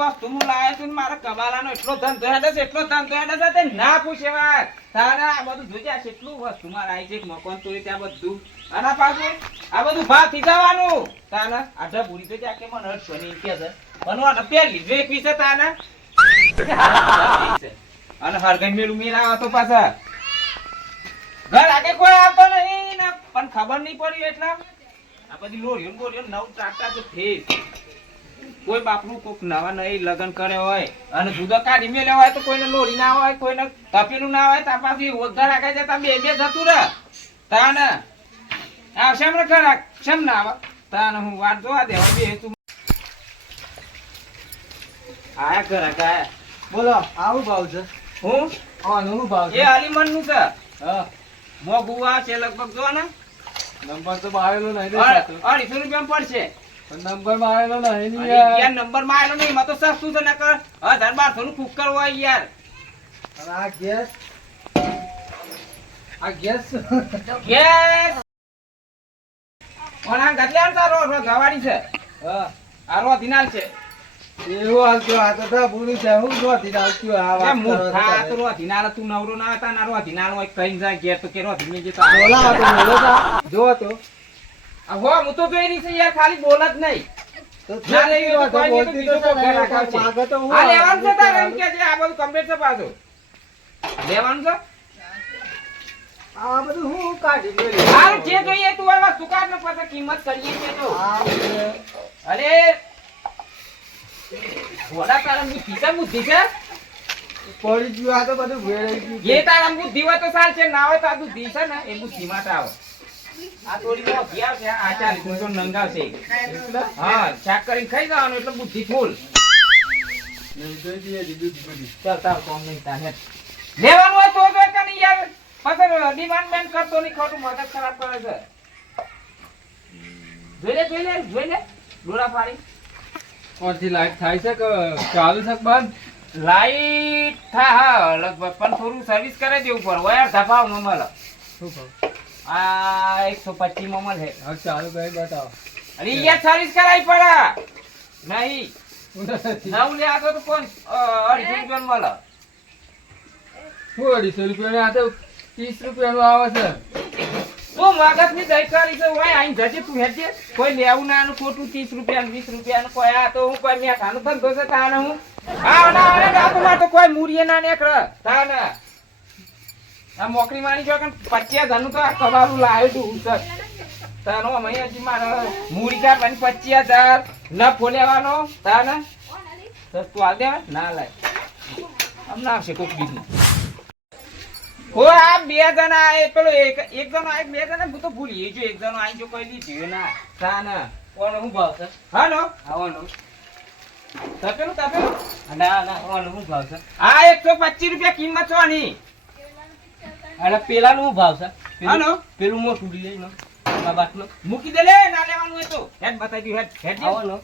વસ્તુ હું લાવ્યો છું ને મારા કમાલાનો એટલો ધંધો હેડે છે તે ના પૂછે વાત તારા આ બધું જોજે આ કેટલું વસ્તુ માં લાવી છે મકાન તોડી ત્યાં બધું અને પાછું આ બધું ભાગ થી જવાનું તાના આઠા પૂરી તો ત્યાં કે મને હટ બની કે છે બનવાનો પેલી વેક વિશે તાના અને હરગઈ મેળું મેળાવા તો પાછા ઘર આગે કોઈ આવતો નહીં ને પણ ખબર નહીં પડી એટલે આ બધી લોરીઓ બોરીઓ નવ ટ્રાક્ટર તો ફેસ કોઈ બાપનું કોક નવા નહીં લગ્ન કરે હોય અને જુદો કાઢી મેલ્યો હોય તો કોઈને લોરી ના હોય કોઈને તપેલું ના હોય ત્યાં પાછી ઘર આગળ જતા બે જતું રહે તાને આવશે હમણાં ઘર શેમ ના આવે તાને હું વાત જોવા દેવા બે તું આયા ઘર આગળ બોલો આવું ભાવ છે હું આનું ભાવ એ અલીમન નું છે હા મોઘું આ છે લગભગ જો ને નંબર તો મારેલો નહીં ને 250 રૂપિયા પડશે નંબર મારેલો નહીં ને યાર નંબર માં આવેલો નહીં માં તો સસ્તું છે નકર 1200 નું કુકર હોય યાર અને આ ગેસ ગેસ ઓના ગટલે તારો ગવાડી છે હા આ રો દિનાલ છે એવું હાલતો આ તો તા પૂરું છે હું જો દીધાલતું આ એ વાત મુઠા તો રો દિનાલ તું નવરો ના હતા ના રો દિનાલ હોય કઈ જાય ઘેર તો કે રો દિને જે તો બોલા તો બોલો તા જો તો આ હો હું તો જોઈ રહી છે યાર ખાલી બોલ જ નહીં તો ના લઈ ગયો તો કોઈ નહીં તો બોલતી બીજો તો કોઈ ઘર રાખાવશે. માગે તો હું આ લેવાનું છે તારે એમ કે છે આ બધું કમ્પ્લીટ છે પાછું લેવાનું છે આ બધું હું કાઢી મેળ્યું. હારું જે જોઈએ તું હવે વસ્તુ કાઢ ને પછી કિંમત કરીએ છે તો આ બધે અરે ઘોડા તારા બુદ્ધિ છે પડી ગયું આ તો બધું વેરાઈ ગયું જે તારા બુદ્ધિ હોય તો ચાલ છે ના હોય તો આ બુદ્ધિ છે ને એ બુદ્ધિ માટે આવો આ થોડી મોઘી આવશે આ 40 નો નંગાવશે હા શાક કરીને ખાઈ જવાનું એટલે બુદ્ધિ ફૂલ નહીં જોઈ દઈએ દીધું ચાલ તાર કોમ નહીં તાને લેવાનું હોય તો જો કે નહીં યાર પછી ડિમાન્ડ બેન કરતો નહીં ખોટું મગજ ખરાબ કરે છે જોઈ લે ડોરા પાડી કોણથી લાઈટ થાય છે કે ચાલુ છે બંધ લાઈટ હા લગભગ પણ થોડું સર્વિસ કરે દેવું પડે વયાર ધપાવ મમલ શું કહું આ 125 મમલ છે હવે ચાલુ કરી બતાવો અરે યાર સર્વિસ કરાવી પડે નહીં હું નથી. નવ લે આગળ તો કોણ 250 રૂપિયા મળે શું 250 રૂપિયાનું આ તો 30 રૂપિયાનું આવે છે તું મગજ ની દઈ કરી છે હોય આઈ જજે તું હેજે કોઈ લેવું ના આનું ખોટું 30 રૂપિયા 20 રૂપિયા કોઈ આ તો હું કોઈ મેઠાનો ધંધો છે તાને હું ના અરે બાપુમાં તો કોઈ મૂરીએ ના નીકળે તાને આ મોકરી મારી જો કે 50,000 નું તો આ કવારું લાવ્યો તું ઉસર તાનો અમે હજી મારે મૂરી કાઢવાની 25,000 ન ફોલેવાનો તાને સસ્તું આલ દે ના લાય હમણાં આવશે કોક બીજું ઓ આ બે જણા એ પેલો એક જણો આ બે જણા હું તો ભૂલી જો એક જણો આઈ જો કોઈ લીધું ના તાને કોણ હું ભાવ છે હાલો આવવાનો તપેલું ના કોણ હું ભાવ છે આ 125 રૂપિયા કિંમત છો ની અને પેલાનું હું ભાવ છે હાલો પેલું મોટું ડિઝાઇન નો આ બાટલો મૂકી દે લે ના લેવાનું હોય તો હેડ બતાવી દઉં હેડ આવવાનો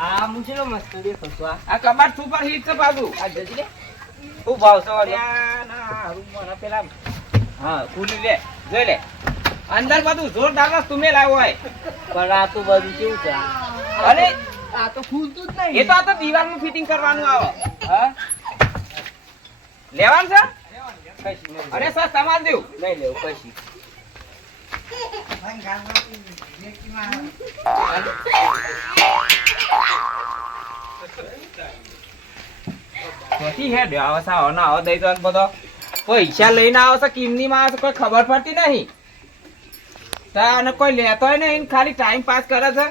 આ મુછલો મસ્ત દેખો તો આ કબાટ સુપર હિટ છે બાબુ આ જજી લે હું ભાવ છે વાળો ના રૂમમાં પેલા હા ખુલી લે જોઈ લે અંદર બધું જોરદાર વસ્તુ મેલાવ હોય પણ આ તો બધું કેવું છે અરે આ તો ખુલતું જ એ તો આ તો દિવાલનું ફિટિંગ કરવાનું આવે હા લેવાનું છે કશી નહીં અરે સર તમાર દેવું નહીં લેવું કશી પછી હેડ આવે છે આવો ના આવો દઈ દો બધો પૈસા લઈને આવે છે કિમનીમાં આવે છે કોઈ ખબર પડતી નહીં તાને કોઈ લેતોય નહીં ખાલી ટાઈમ પાસ કરે છે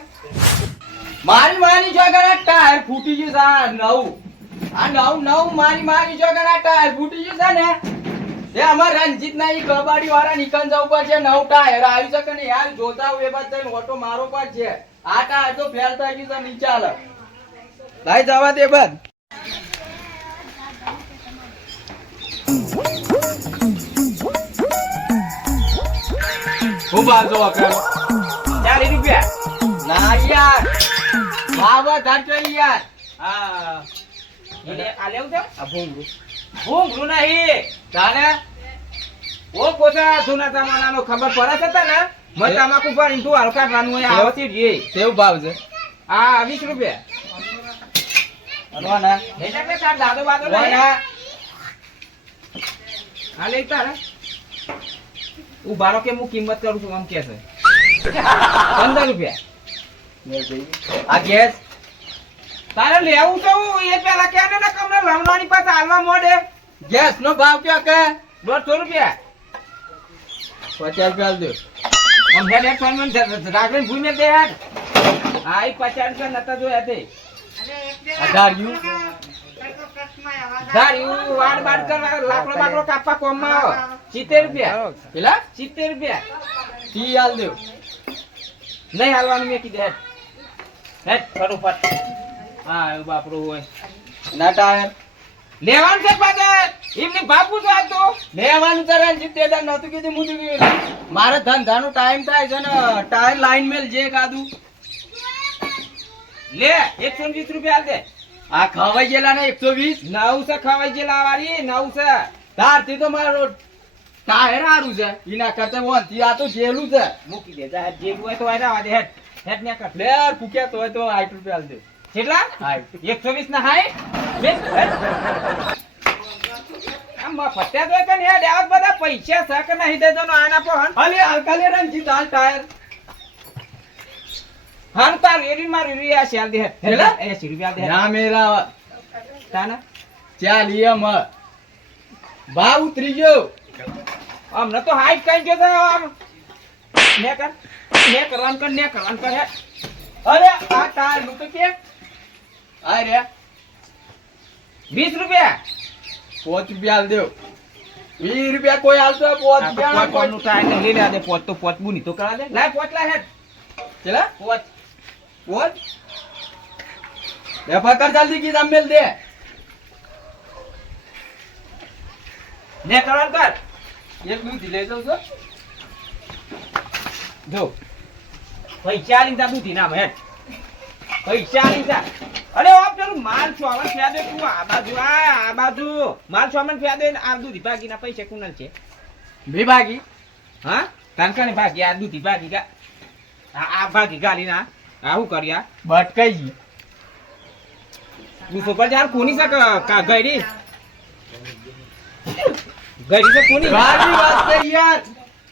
મારી જગર ટાયર ફૂટી ગયું છે આ નવ મારી જગર ટાયર ફૂટી ગયું છે ને એ અમાર રણજીત ના ઈ કબાડી વાળા નીકળ જવું પડશે નવ ટાયર આવ્યું છે કે નહીં યાર જોતા હોય એ બાદ ઓટો મારો પર છે આ ટાયર તો ફેલ થઈ ગયું છે નીચે હાલ ભાઈ જવા દે બંધ હું ભાવ જો કરે 40 રૂપિયા ના યાર બાબા ધાટો યાર હા એટલે આ લેવું છે આ ભૂંગળું ભૂંગળું નહીં તાને ઓ કોસા જૂના જમાનાનો ખબર પડે છે તને મત તમાકુ પર તું હલકા રાનું હોય આવતી રે કેવું ભાવ છે આ 20 રૂપિયા અનવાના લઈ જા કે તાર દાદો બાદો લઈ વાના હા લઈ તારે ઉભારો કે હું કિંમત કરું છું આમ કે છે 15 રૂપિયા આ ગેસ તારે લેવું તો એ પેલા કે ને કમને રમવાની પાસે હાલવા મોડે ગેસ નો ભાવ ક્યાં કે 150 રૂપિયા 50 રૂપિયા દે આમ હેડ હેડ ફોન રાખીને ભૂઈ મેં દે હેડ હા એ 50 રૂપિયા નતા જોયા તે 18 યુ ધાર્યું વાડ બાડ કરવા લાકડો બાકડો કાપવા કોમમાં આવો 70 રૂપિયા પેલા 70 રૂપિયા ટી હાલ દે નહીં હાલવાનું મેં કીધું હેડ હેડ ફટોફટ હા એવું બાપરું હોય ના ટાયર લેવાનું છે પાછળ એમની બાપુ છે આ તો લેવાનું તારે જીતેદાર નતું કીધું મુજબ મારે ધંધાનો ટાઈમ થાય છે ને ટાયર લાઈન મેલ જે કાદું લે 120 રૂપિયા હાલ દે આ ખવાઈ ગયેલા ને 120 નવ છે ખવાઈ ગયેલા વાળી 9 છે તારથી તો મારો ટાયર હારું છે એના કરતા વંતી આ તો જેલું છે મૂકી દે જા જે હોય તો આયરા વાદે હેડ હેડ ને કર લે કુક્યા તો હોય તો 8 રૂપિયા હાલ દે કેટલા હાય 120 ના હાય બે હેડ આમ ફટ્યા તો કે હેડ આવ બધા પૈસા છે કે નહીં દેજો નો આના પર અલે અલકાલે રંજી દાલ ટાયર હાલ તાર એરી માર એરી આ શાલ દે હેડ કેટલા? 80 રૂપિયા દે ના મેરા તાના ચાલી એમ ભાવ ઉતરી ગયો અમને તો હાઈટ કઈ ગયો છે આમ ને કરવાનું કર હેડ અરે આ ટાયર નું તો કે આ રે 20 રૂપિયા 5 રૂપિયા હાલ દેવ 20 રૂપિયા કોઈ હાલતો 5 રૂપિયા કોનું ટાઈમ લઈ લે દે પોત તો પોત બુની તો કરા દે લાય પોત લા હેડ ચલા પોત બોલ બે પકડ જલ્દી કી મેલ દે ને કરવાનું કર એક દૂધ લઈ જાઉં છો જો પૈસા લીધા દૂધી ના હેડ પૈસા લીધા અરે આપ પેલું માલ છોમન ફેદે તું આ બાજુ માલ છોમન ફેદે આ દૂધી ભાગીના પૈસા કુનલ છે વિભાગી હા કાંકણે ભાગી આ દૂધી ભાગી ગા આ ભાગી ગાલી ના આવું કર્યા બટકાઈ ગઈ ગુસ્સો પર યાર કોની છે ગઈડી ગઈડી છે કોની ગાડી વાત કરી યાર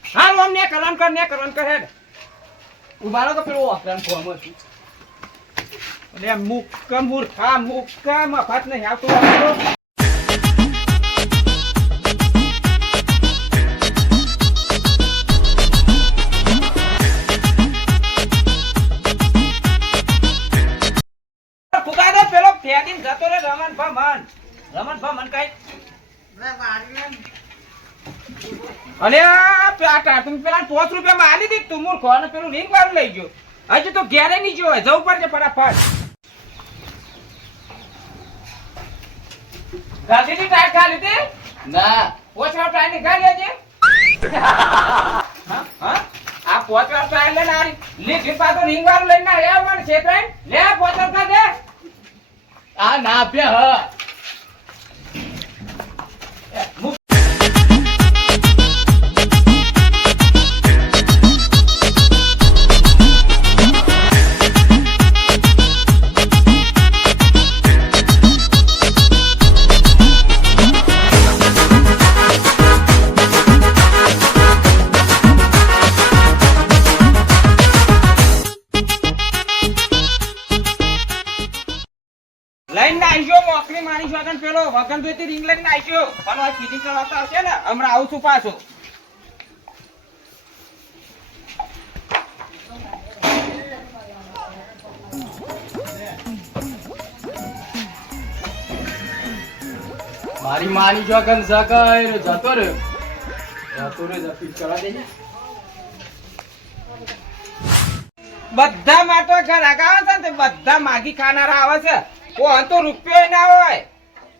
હા ઓમ ને કરવાનું કર હેડ ઉભારો તો પેલો ઓકરાન ફોર્મ હતું અરે મુક્કા મૂર્ખા મુક્કા મફત નહીં આવતો ફુગાડો પેલો ફેદીને જતો રે રમણ ભમન કઈ અલે આ ટાટું પેલા 5 રૂપિયા માં આલી દી તું મૂર્ખો અને પેલું રિંગ વાળું લઈ ગયો હજી તો ઘેરે નહીં જોવે જવું પડશે ફટાફટ ગાડીની ટાયર ખાલી હતી ના પોચવા ટાયર ની ગાડી હતી હા આ પોચવા ટાયર લઈને આ લીધી પાછો રિંગ વાળું લઈને આવ્યા મને છે ટ્રેન લે પોચવા કા દે આ ના પે હ લઈને આવીશો મોકલી મારી વગન પેલો વગન જોઈતી રિંગ લઈને આવીશો પણ આ ફિટિંગ કરાવતા આવશે ને હમણાં આવું છું પાછો મારી માની જોકન સકાય જતો રે ફિટ કરવા દેજે બધા માટો ઘર આગાવે છે ને તે બધા માગી ખાનારા આવે છે કોણ તો રૂપિયો ના હોય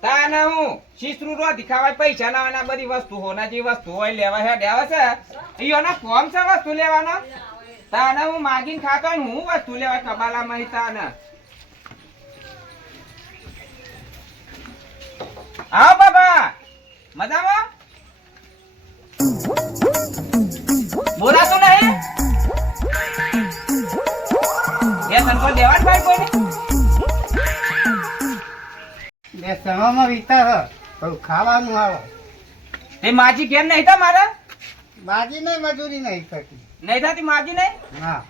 તાને હું શીશરૂ રો દિખાવાય પૈસા ના હોય બધી વસ્તુ હોના જે વસ્તુ હોય લેવા હેડ આવે છે ઈયોના ફોર્મ છે વસ્તુ લેવાનો તાને હું માગીને ખાતો હોય ને હું વસ્તુ લેવા કબાલા માં તાને આવો બાબા મજામાં બોલાતું નહીં એ તનકો દેવાન ભાઈ કોઈને બે સવામાં વિસ્તાર હ પણ ખાવાનું આવે તે માજી ઘેર નહીં થા મારા માજી નહીં મજૂરી નહીં થતી નહીં થતી માજી નહીં હા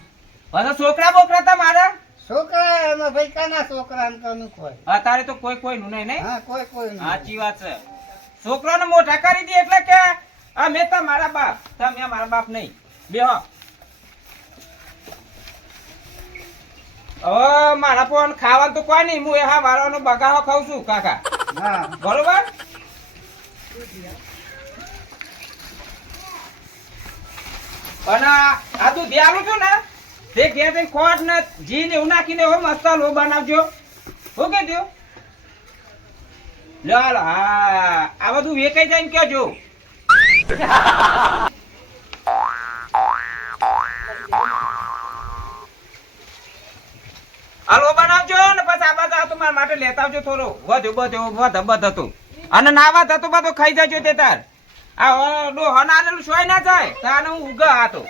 હવે છોકરા બોકરા તા મારા છોકરા એમાં ભાઈ કાના છોકરા કનું કોઈ અત્યારે તો કોઈ નું નહીં નહીં હા કોઈ કોઈ નહીં. સાચી વાત છે છોકરાને મોટા કરી દી એટલે કે આ મેં તા મારા બાપ તમે મારા બાપ નહીં બેહો હવે મારા પણ ખાવાનું તો કોઈ નહીં હું એ હા વાળવાનો બગાહો ખાઉં છું કાકા હા બરોબર અને આ તું ધ્યાન છું ને તે ઘેર જઈને ખોટ ને જી ને એવું નાખીને હો મસ્ત લો બનાવજો શું કે દો લો હાલો હા આ બધું વેકાઈ જાય ને કહેજો હાલો બનાવજો ને પછી આ બાજુ આવતો મારા માટે લેતા આવજો થોડો વધુ હતો અને નાવા થતો બધો ખાઈ જાજો તે તાર આ ડોહન આલેલું સોય ના જાય તાને હું ઉગા હતો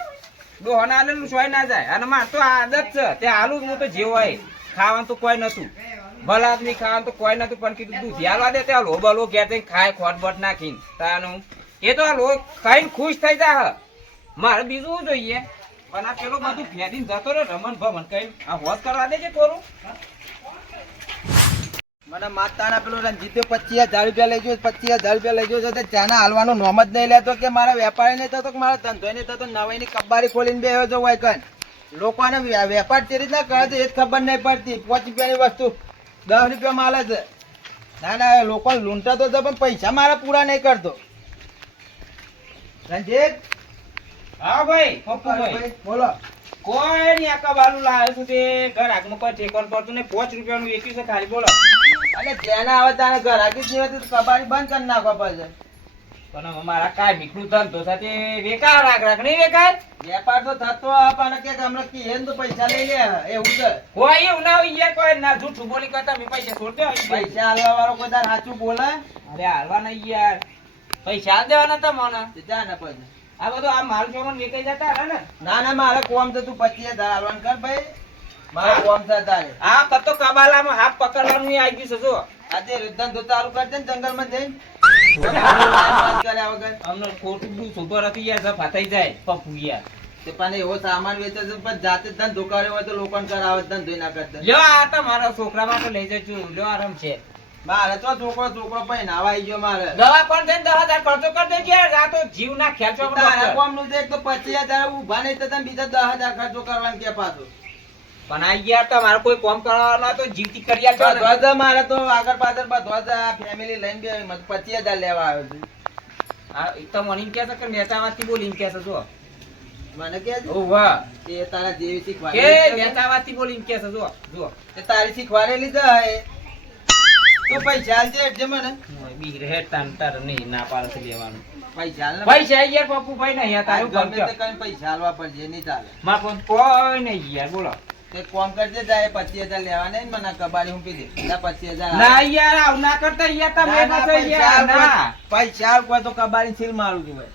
ડોહન આલેલું સોય ના જાય અને માર તો આદત છે તે હાલું હું તો જેવો હોય ખાવાનું તો કોઈ નતું ભલા આદમી ખાવાનું તો કોઈ નતું પણ કીધું દૂધ હાલવા દે ત્યાં લોબલો ઘેર જઈને ખાય ખોટબટ નાખીને તાનું એ તો લો ખાઈને ખુશ થઈ જાય મારે બીજું શું જોઈએ પણ આ પેલો બધું ફેરીને જતો રહ્યો રમણ ભમણ કઈ આ હોશ કરવા દેજે થોડું મને માતાના પેલો રંજીતે 25,000 રૂપિયા લઈ ગયો 25,000 રૂપિયા લઈ ગયો છે તો ચાના હાલવાનો નોમ જ નહીં લેતો કે મારા વેપારી નહીં થતો કે મારા ધંધો નહીં થતો નવાઈની કબારી ખોલીને બેહ્યો છો હોય કન લોકોને વેપાર તે રીતના કરે છે એ જ ખબર નહીં પડતી 5 રૂપિયાની વસ્તુ 10 રૂપિયા માલે છે ના ના લોકો લૂંટતો તો છે પણ પૈસા મારા પૂરા નહીં કરતો રંજીત હા ભાઈ પપ્પુભાઈ બોલો કોઈ નહીં આકા બાલું લાવ્યો છું તે ઘર આગમાં કોઈ ઠેકાણ પડતું નહીં 5 રૂપિયાનું વેચ્યું છે ખાલી બોલો અને જેના આવે તારે ઘર આગી જ નહીં હોતી તો કબાડી બંધ કરી નાખવા પડશે પણ મારા કાંઈ મીઠું ધંધો સાથે વેકાર રાખ નહીં વેકાર વેપાર તો થતો પણ કે હમણાં કીધે તો પૈસા લઈ લે એવું છે કોઈ એવું ના હોય યાર કોઈ ના જૂઠું બોલી કરતા મેં પૈસા છોડતે હોય પૈસા હાલવા વાળો કોઈ તાર સાચું બોલે અરે હાલવા નહીં યાર પૈસા હાલ દેવાના તા મને જા ને પછી આ બધું આ માલ સામાન વેચાઈ જતા હે ને ના ના મારે કોમ તો તું 25,000 હાલવાનું કર ભાઈ મારે કોમ છે તારે આ કતો કબાલામાં હાથ પકડવાનું આવી ગયું છે જો આજે ધંધો ચાલુ કરજે ને જંગલમાં જઈને કર્યા વગર અમને ખોટું બધું સુપર હતી યાર જફા થઈ જાય પપ્પુ યાર તે પણ એવો સામાન વેચે છે પણ જાતે જ ધંધો કર્યો હોય તો લોકોને કરાવે ધંધો ના કરતા લ્યો આ તો મારા છોકરા માટે લઈ જજો લ્યો આરામ છે મારે તો છોકરો ભાઈ નાવા આવી ગયો મારે દવા પણ દે 10,000 ખર્ચો કરી દેજે યાર આ તો જીવ ના ખેંચો તારા કોમ નું એક તો 25,000 ઉભા નહીં થતા બીજા 10,000 ખર્ચો કરવાનું કે પાછું પણ આ યાર તમારે કોઈ કામ કરવાનો તો જીવતી કરી આલજો ને. બધો મારે તો આગળ પાછળ બધો જ આ ફેમિલી લઈને બે 25,000 લેવા આવ્યો છું હા એ તો મને એમ કહે છે કે નેતાવાથી બોલીને કહે છે જો મને કે ઓ વાહ તે તારા જેવી કે શીખવાડેલી નેતાવાથી બોલીને કહે છે જો તે તારી શીખવાડેલી છે તો પૈસા આલજે એટલે મને બી રહે તાર નહીં ના પાડે છે લેવાનું પૈસા આલ ને પૈસા યાર પપ્પુ ભાઈ નહીં આ તારું ગમે તે ખર્ચો કઈ પૈસા આલવા પડશે નહીં ચાલે માં પણ કોઈ નહીં યાર બોલો તે કોમ કરજે જાય 25,000 લેવા નહીં મને કબાડી હું પી દે 25,000 ના યાર આવ ના કરતા યાર તમે નથી યાર ના પૈસા આલ કોઈ તો કબાડી સીલ મારું છું ભાઈ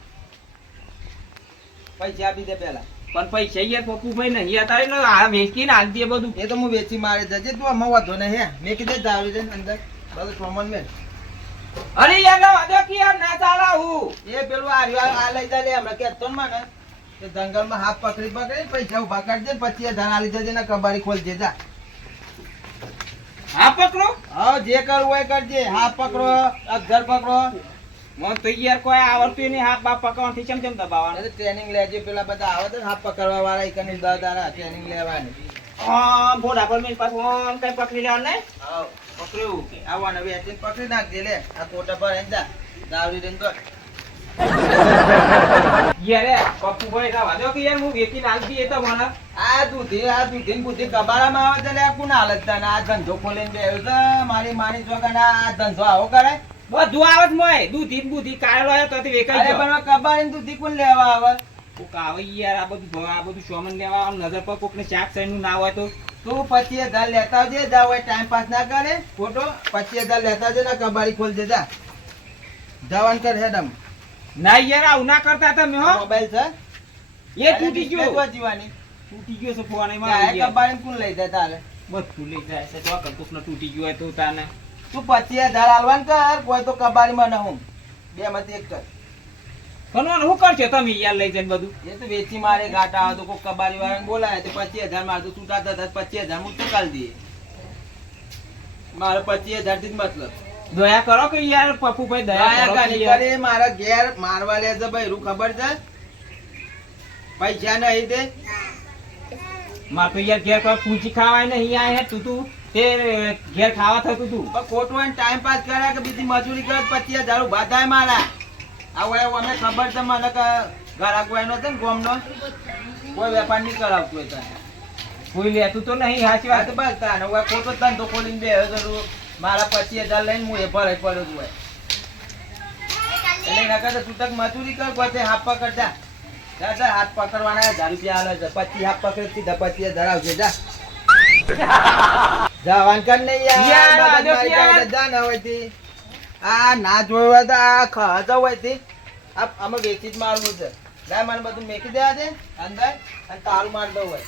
પૈસા આપી દે પેલા પણ પૈસા યાર પપ્પુ ભાઈ નહીં યાર તારે આ વેચીને આલ દે બધું એ તો હું વેચી મારે જજે તું આમાં વધો ને હે મેં કીધે જાવી દે અંદર બધું સામાન મેં અરે યાર ના વાદો કે યાર ના ચાલા હું એ પેલું આ લઈ જા લે હમણાં કેતો ને મને કે જંગલમાં હાથ પકડી પૈસા ઉભા કરજે 25,000 આલી જજે ને કબાડી ખોલજે જા હા પકડો હા જે કરવું હોય કરજે હાથ પકડો અગર પકડો મને તો યાર કોઈ આવડતું નહીં હાથ બાપ પકડવાથી ચમ ચમ દબાવવાનું ટ્રેનિંગ લેજે પેલા બધા આવે તો હાથ પકડવા વાળા એકની 10 દાડા ટ્રેનિંગ લેવાની હા બોડા પર મેં પાછું આમ કઈ પકડી લેવાનું નહીં આવ પકડ્યું કે આવવાને વેચીને પકડી નાખજે લે આ કોટા પર અહીં જા દાવરી દઈને તો યાર પપ્પુ ભાઈ ના વાદો કે યાર હું વેચીને આલ દઈએ તો મને આ દૂધી બુદ્ધિ કબાડામાં આવે છે લે આ કોણ હાલત તને આ ધંધો ખોલીને બેહ્યો છે મારી માની જોગણ આ ધંધો આવો કરાય બધું આવે જ મોય દૂધી ને બુધી કાળો આવ્યો તો વેકાઈ અરે ગયો પણ કબાડીને દૂધી કોણ લેવા આવે કોક આવે યાર આ બધું સોમન લેવા આમ નજર પર કોક ને શાક સૈનું ના હોય તો તું 25,000 લેતા આવજે જા હોય ટાઈમ પાસ ના કરે ખોટો 25,000 લેતા આવજે ને કબાડી ખોલજે જા જવાન કર હેડમ ના યાર આવું ના કરતા તમે હો મોબાઈલ છે એ તૂટી ગયો બેઠવા જીવાની તૂટી ગયો છે ફોન આ એમાં કબાડીને કોણ લઈ જાય તારે બધું લઈ જાય છે તો કંકુક નો તૂટી ગયો હોય તો તાને તું 25,000 આલવાન કર, કોઈ તો કબાડીમાં ન હું. બે માંથી એક કર. કનોન શું કરશો તમે યાર લઈ જઈને બધું? એ તો વેચી મારે ઘાટા આવે તો કોઈ કબાડી વાળાને બોલાય તો 25,000 મારે તો છૂટા થતા 25,000 હું ચકાલ દઈએ. મારે 25,000 થી જ મતલબ. દયા કરો કે યાર પપ્પુભાઈ દયા દયા કરો કાની કે યાર. કરે, મારા ઘેર મારવા લે છે ભાઈ, ખબર છે? પૈસા નહીં તે માર તો યાર ઘેર કોઈ પૂંચી ખાવાય નહીં આ હે તું તે ઘેર ખાવા થતું તું. પણ ખોટું ટાઈમ પાસ કર્યા કે બીજી મજૂરી કરે 25,000 ઉભા થાય મારા. આવું એવું અમે ખબર છે મને કે ઘરાક કોઈનો છે ને ગોમનો કોઈ વેપાર નહીં કરાવતું હોય તને. કોઈ લેતું તો નહીં સાચી વાત વાત. બસ તાને હવે ખોટો ધંધો ખોલીને બેહ્યો તો મારા 25,000 લઈને હું એ ભરાઈ પડ્યો છું. એટલે એના કરતા છૂટક મજૂરી કર, કોઈ હાથ પકડ જા. જા જા, હાથ પકડવાના 1,000 રૂપિયા આલે છે. 25 હાથ પકડે સીધા 25,000 આવશે. જા જા વાંકર નહીં યાર, યાર, આજો મગજ મારી યાર. કાઢે. જા ના હોયથી આ ના જોયું હોય તો આ ખહજો હોયથી આ અમે વેચી જ મારવું છે. જા મને બધું મેકી દેવા દે અંદર અને તારું માર દઉં હોય.